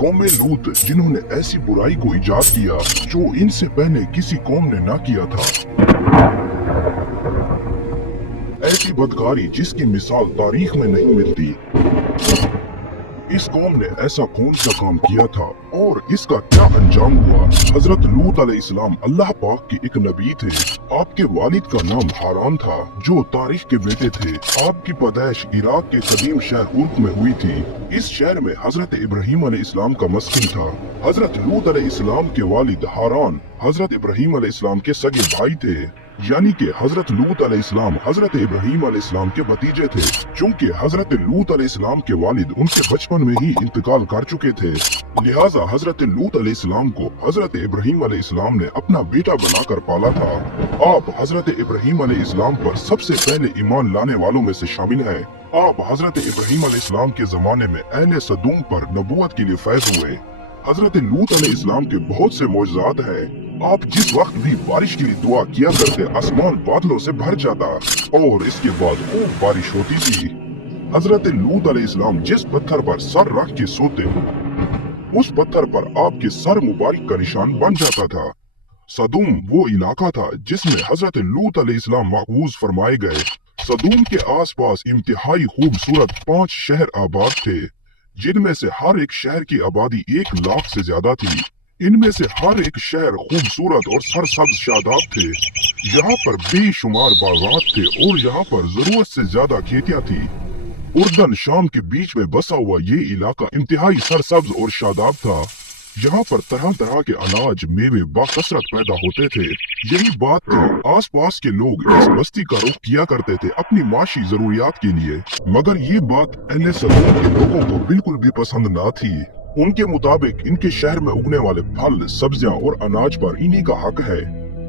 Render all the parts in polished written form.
कौम लूत जिन्होंने ऐसी बुराई को इजाद किया जो इनसे पहले किसी कौम ने ना किया था। ऐसी बदकारी जिसकी मिसाल तारीख में नहीं मिलती। इस कौम ने ऐसा कौन सा काम किया था और इसका क्या अंजाम हुआ। हजरत लूत अलैहिस्सलाम अल्लाह पाक के एक नबी थे। आपके वालिद का नाम हारान था जो तारीख के बेटे थे। आपकी पैदाइश इराक के कदीम शहर उर्क में हुई थी। इस शहर में हजरत इब्राहिम अलैहिस्सलाम का मस्कन था। हजरत लूत अलैहिस्सलाम के वालिद हारान हजरत इब्राहिम अलैहिस्सलाम के सगे भाई थे, यानी कि हजरत लूत अलैहिस्सलाम हजरत इब्राहिम अलैहिस्सलाम के भतीजे थे। चूँकि हजरत लूत अलैहिस्सलाम के वालिद उनके बचपन में ही इंतकाल कर चुके थे, लिहाजा हजरत लूत अलैहिस्सलाम को हजरत इब्राहिम अलैहिस्सलाम ने अपना बेटा बनाकर पाला था। आप हजरत इब्राहिम अलैहिस्सलाम पर सबसे पहले ईमान लाने वालों में से शामिल हैं। आप हजरत इब्राहिम अलैहिस्सलाम के जमाने में अहले सदूम पर नबूवत के लिए फैज हुए। हजरत लूत अलैहिस्सलाम के बहुत से मौजज़ात हैं। आप जिस वक्त भी बारिश के लिए दुआ किया करते, आसमान बादलों से भर जाता और इसके बाद खूब बारिश होती थी। हजरत लूत अलैहिस्सलाम जिस पत्थर पर सर रख के सोते, उस पत्थर पर आपके सर मुबारक का निशान बन जाता था। सदूम वो इलाका था जिसमें हजरत लूत अलैहिस्सलाम महफूज फरमाए गए। सदूम के आसपास इंतहाई खूबसूरत 5 शहर आबाद थे, जिनमें से हर एक शहर की आबादी 1 लाख से ज्यादा थी। इनमें से हर एक शहर खूबसूरत और सरसब्ज शादाब थे। यहाँ पर बेशुमार बागात थे और यहाँ पर जरूरत से ज्यादा खेतियाँ थी। उर्दन शाम के बीच में बसा हुआ ये इलाका इंतहाई सरसब्ज और शादाब था। यहाँ पर तरह तरह के अनाज मेवे बाकसरत पैदा होते थे। यही बात थी, आस पास के लोग इस बस्ती का रुख किया करते थे अपनी माशी जरूरियात के लिए। मगर ये बात अहले सदूम के लोगों को बिल्कुल भी पसंद न थी। उनके मुताबिक इनके शहर में उगने वाले फल, सब्जियां और अनाज पर इन्हीं का हक है।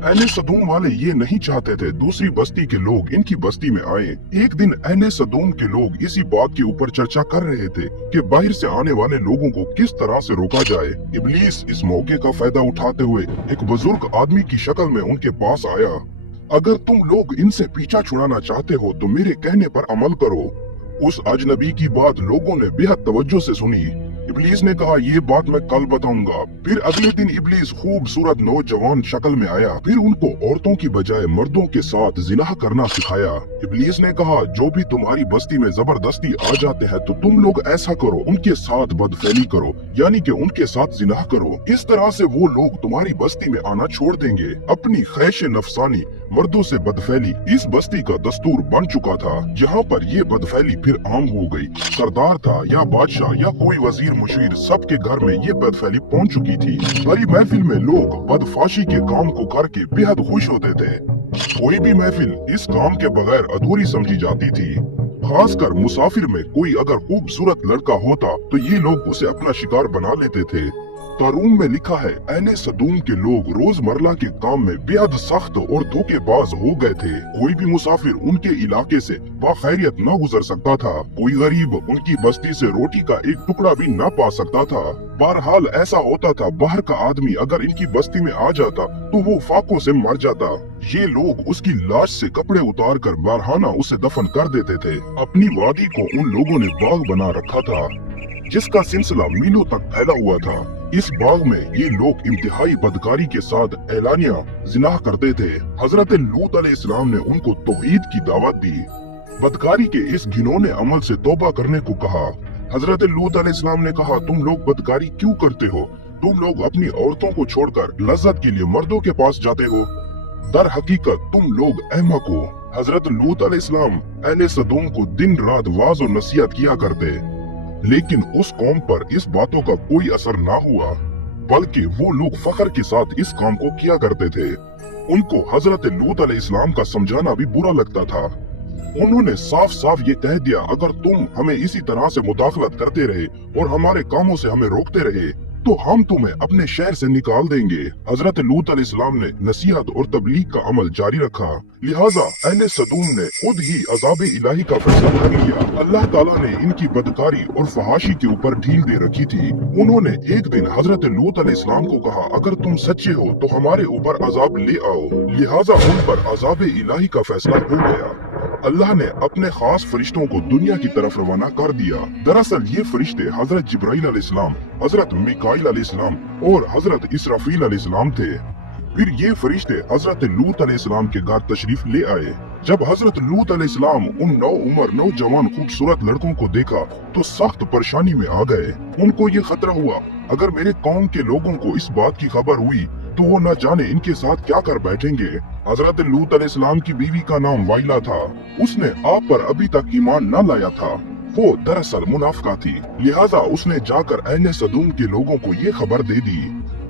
अहले सदूम वाले ये नहीं चाहते थे दूसरी बस्ती के लोग इनकी बस्ती में आए। एक दिन अहले सदूम के लोग इसी बात के ऊपर चर्चा कर रहे थे कि बाहर से आने वाले लोगों को किस तरह से रोका जाए। इब्लीस इस मौके का फायदा उठाते हुए एक बुजुर्ग आदमी की शक्ल में उनके पास आया। अगर तुम लोग इनसे पीछा छुड़ाना चाहते हो तो मेरे कहने पर अमल करो। उस अजनबी की बात लोगों ने बेहद तवज्जो से सुनी। इब्लीस ने कहा, ये बात मैं कल बताऊंगा। फिर अगले दिन इब्लीस खूबसूरत नौजवान शक्ल में आया। फिर उनको औरतों की बजाय मर्दों के साथ जिनाह करना सिखाया। इब्लीस ने कहा, जो भी तुम्हारी बस्ती में जबरदस्ती आ जाते हैं तो तुम लोग ऐसा करो, उनके साथ बदफैली करो, यानी कि उनके साथ जिनाह करो। इस तरह से वो लोग तुम्हारी बस्ती में आना छोड़ देंगे। अपनी ख्वाहिश नफसानी मर्दों से बदफैली इस बस्ती का दस्तूर बन चुका था। यहाँ पर ये बदफैली फिर आम हो गई। सरदार था या बादशाह या कोई वजीर मुशीर, सबके घर में ये बदफैली पहुँच चुकी थी। बड़ी महफिल में लोग बदफाशी के काम को करके बेहद खुश होते थे। कोई भी महफिल इस काम के बगैर अधूरी समझी जाती थी। खासकर मुसाफिर में कोई अगर खूबसूरत लड़का होता तो ये लोग उसे अपना शिकार बना लेते थे। तारून में लिखा है, अहले सदूम के लोग रोजमर्रा के काम में बेहद सख्त और धोखेबाज हो गए थे। कोई भी मुसाफिर उनके इलाके से बाखैरियत न गुजर सकता था। कोई गरीब उनकी बस्ती से रोटी का एक टुकड़ा भी न पा सकता था। बहरहाल ऐसा होता था, बाहर का आदमी अगर इनकी बस्ती में आ जाता तो वो फाकों से मर जाता। ये लोग उसकी लाश से कपड़े उतार कर बारहाना उसे दफन कर देते थे। अपनी वादी को उन लोगों ने बाग बना रखा था जिसका सिलसिला मीलों तक फैला हुआ था। इस बाग में ये लोग इंतहाई बदकारी के साथ एलानिया जिनाह करते थे। हजरत लूत अलैहिस्सलाम ने उनको तौहीद की दावत दी। बदकारी के इस घिनौने अमल से तौबा करने को कहा। हजरत लूत अलैहिस्सलाम ने कहा, तुम लोग बदकारी क्यों करते हो? तुम लोग अपनी औरतों को छोड़कर लज्जत के लिए मर्दों के पास जाते हो। दर हकीकत तुम लोग अहमक हो। हजरत लूत अलैहिस्सलाम अहले सदूम को दिन रात वाज और नसीहत किया करते, लेकिन उस कौम पर इस बातों का कोई असर ना हुआ, बल्कि वो लोग फख्र के साथ इस काम को किया करते थे। उनको हजरत लूत अलैहिस्सलाम का समझाना भी बुरा लगता था। उन्होंने साफ साफ ये कह दिया, अगर तुम हमें इसी तरह से मुदाखलत करते रहे और हमारे कामों से हमें रोकते रहे तो हम तुम्हें अपने शहर से निकाल देंगे। हजरत लूत अलैहिस्सलाम ने नसीहत और तबलीग का अमल जारी रखा। लिहाजा अहले सदूम ने खुद ही अज़ाब इलाही का फैसला कर लिया। अल्लाह ताला ने इनकी बदकारी और फहाशी के ऊपर ढील दे रखी थी। उन्होंने एक दिन हजरत लूत अलैहिस्सलाम को कहा, अगर तुम सच्चे हो तो हमारे ऊपर अजाब ले आओ। लिहाजा उन पर अज़ाब इलाही का फैसला हो गया। अल्लाह ने अपने खास फरिश्तों को दुनिया की तरफ रवाना कर दिया। दरअसल ये फरिश्ते हजरत जिब्राइल अलैहिस्सलाम, हजरत मिकाईल अलैहिस्सलाम और हजरत इसराफील अलैहिस्सलाम थे। फिर ये फरिश्ते हजरत लूत अलैहिस्सलाम के घर तशरीफ ले आए। जब हजरत लूत अलैहिस्सलाम उन नौजवान खूबसूरत लड़कों को देखा तो सख्त परेशानी में आ गए। उनको ये खतरा हुआ, अगर मेरे कौम के लोगों को इस बात की खबर हुई तो वो न जाने इनके साथ क्या कर बैठेंगे। हजरत लूत अलैहिस्सलाम की बीवी का नाम वाइला था। उसने आप पर अभी तक ईमान न लाया था। वो दरअसल मुनाफिका थी, लिहाजा उसने जाकर अहले सदूम के लोगों को ये खबर दे दी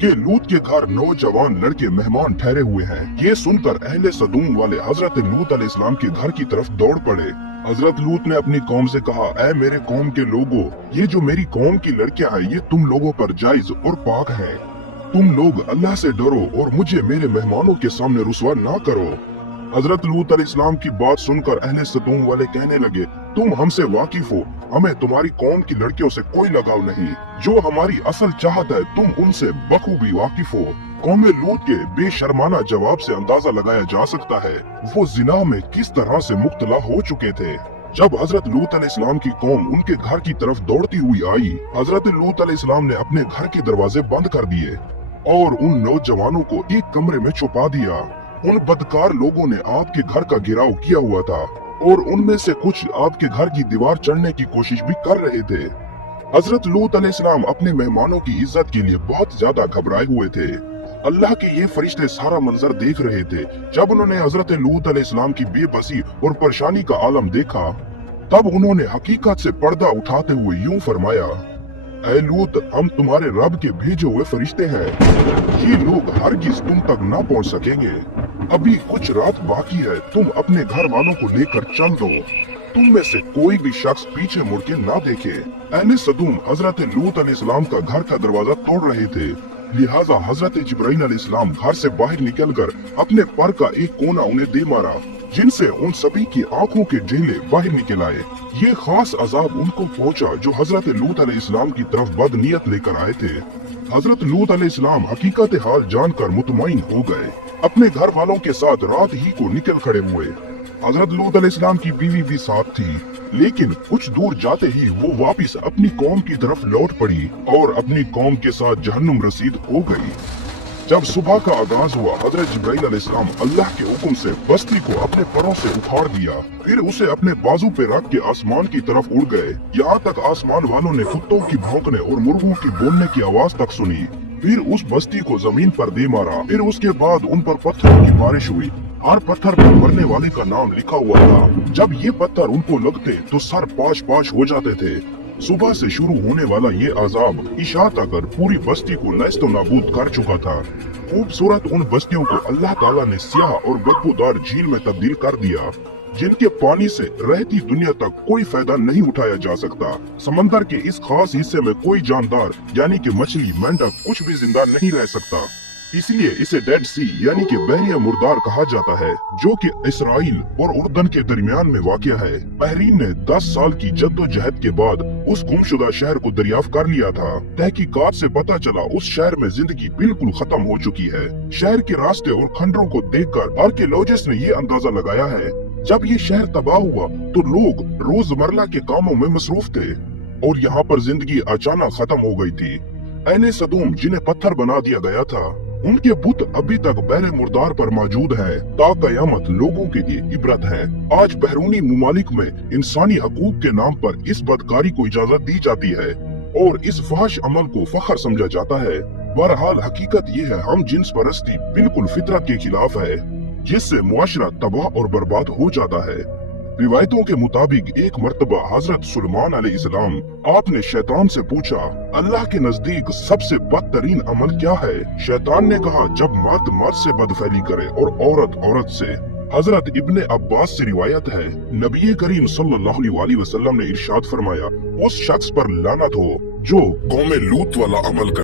कि लूत के घर नौजवान लड़के मेहमान ठहरे हुए हैं। ये सुनकर अहले सदूम वाले हजरत लूत अलैहिस्सलाम के घर की तरफ दौड़ पड़े। हजरत लूत ने अपनी कौम से कहा, ऐ मेरे कौम के लोगों, ये जो मेरी कौम की लड़कियां हैं ये तुम लोगों पर जायज और पाक हैं। तुम लोग अल्लाह से डरो और मुझे मेरे मेहमानों के सामने रुसवा ना करो। हजरत लूत अलैहिस्सलाम की बात सुनकर अहले सदूम वाले कहने लगे, तुम हमसे वाकिफ हो, हमें तुम्हारी कौम की लड़कियों से कोई लगाव नहीं। जो हमारी असल चाहत है तुम उनसे बखूबी वाकिफ हो। कौम लूत के बेशर्माना जवाब से अंदाजा लगाया जा सकता है वो जिना में किस तरह से मुब्तला हो चुके थे। जब हजरत लूत अलैहिस्सलाम की कौम उनके घर की तरफ दौड़ती हुई आई, हजरत लूत अलैहिस्सलाम ने अपने घर के दरवाजे बंद कर दिए और उन नौजवानों को एक कमरे में छुपा दिया। उन बदकार लोगों ने आपके घर का घेराव किया हुआ था और उनमें से कुछ आपके घर की दीवार चढ़ने की कोशिश भी कर रहे थे। हजरत लूत अलैहिस्सलाम अपने मेहमानों की इज्जत के लिए बहुत ज्यादा घबराए हुए थे। अल्लाह के ये फरिश्ते सारा मंजर देख रहे थे। जब उन्होंने हजरत लूत अलैहिस्सलाम की बेबसी और परेशानी का आलम देखा, तब उन्होंने हकीकत से पर्दा उठाते हुए यूं फरमाया, ऐ लूत, हम तुम्हारे रब के भेजे हुए फरिश्ते हैं। ये लोग हरगिज तुम तक न पहुंच सकेंगे। अभी कुछ रात बाकी है, तुम अपने घर वालों को लेकर चल दो। तुम में से कोई भी शख्स पीछे मुड़ के ना देखे। अहले सदूम हजरत लूत अलैहिस्सलाम का घर का दरवाजा तोड़ रहे थे, लिहाजा हजरत जिब्राइल अलैहिस्सलाम घर से बाहर निकलकर अपने पर का एक कोना उन्हें दे मारा, जिनसे उन सभी की आंखों के ढेले बाहर निकल आए। ये खास अजाब उनको पहुंचा जो हजरत लूत अलैहिस्सलाम की तरफ बदनीयत लेकर आए थे। हजरत लूत अलैहिस्सलाम हकीकत हाल जानकर मुतमईन हो गए। अपने घर वालों के साथ रात ही को निकल खड़े हुए। हजरत लूत अलैहिस्सलाम की बीवी भी साथ थी, लेकिन कुछ दूर जाते ही वो वापस अपनी कौम की तरफ लौट पड़ी और अपनी कौम के साथ जहन्नुम रसीद हो गई। जब सुबह का आगाज हुआ, हजरत जिब्राइल अलैहिस्सलाम अल्लाह के हुक्म से बस्ती को अपने परों से उखाड़ दिया। फिर उसे अपने बाजू पे रख के आसमान की तरफ उड़ गए। यहाँ तक आसमान वालों ने कुत्तों की भौंकने और मुर्गों की बोलने की आवाज तक सुनी। फिर उस बस्ती को जमीन पर दे मारा। फिर उसके बाद उन पर पत्थरों की बारिश हुई। हर पत्थर पर मरने वाले का नाम लिखा हुआ था। जब ये पत्थर उनको लगते तो सर पाश पाश हो जाते थे। सुबह से शुरू होने वाला ये अजाब इशा तक पूरी बस्ती को नष्ट नाबूद कर चुका था। खूबसूरत उन बस्तियों को अल्लाह ताला ने स्याह और बदबूदार झील में तब्दील कर दिया, जिनके पानी से रहती दुनिया तक कोई फायदा नहीं उठाया जा सकता। समंदर के इस खास हिस्से में कोई जानदार यानी कि मछली, मेंढक कुछ भी जिंदा नहीं रह सकता। इसलिए इसे डेड सी यानी कि बहरिया मुर्दार कहा जाता है, जो कि इसराइल और उर्दन के दरमियान में वाक़या है। बहरीन ने 10 साल की जद्दोजहद के बाद उस गुमशुदा शहर को दरियाफ्त कर लिया था। तहकीकात से पता चला उस शहर में जिंदगी बिल्कुल खत्म हो चुकी है। शहर के रास्ते और खंडरों को देखकर आर्कियोलॉजिस्ट ने ये अंदाजा लगाया है, जब ये शहर तबाह हुआ तो लोग रोजमर्रा के कामों में मसरूफ थे और यहाँ पर जिंदगी अचानक खत्म हो गई थी। अहले सदूम जिन्हें पत्थर बना दिया गया था, उनके बुत अभी तक बहरे मुर्दार पर मौजूद है। ताक़यामत लोगों के लिए इबरत है। आज बैरूनी मुमालिक में इंसानी हकूक के नाम पर इस बदकारी को इजाजत दी जाती है और इस फहश अमल को फखर समझा जाता है। बहरहाल हकीकत ये है, हम जिन्स परस्ती बिल्कुल फितरत के खिलाफ है, जिससे मुआशरा तबाह और बर्बाद हो जाता है। रिवायतों के मुताबिक एक मर्तबा हजरत सुलेमान अलैहिस्सलाम आपने शैतान से पूछा, अल्लाह के नजदीक सबसे बदतरीन अमल क्या है? शैतान ने कहा, जब मर्द मर्द से बदफैली करे और औरत औरत से। हजरत इब्ने अब्बास से रिवायत है, नबी करीम सल्लल्लाहु अलैहि वसल्लम ने इरशाद फरमाया, उस शख्स पर लानत हो जो कौम लूत वाला अमल करे।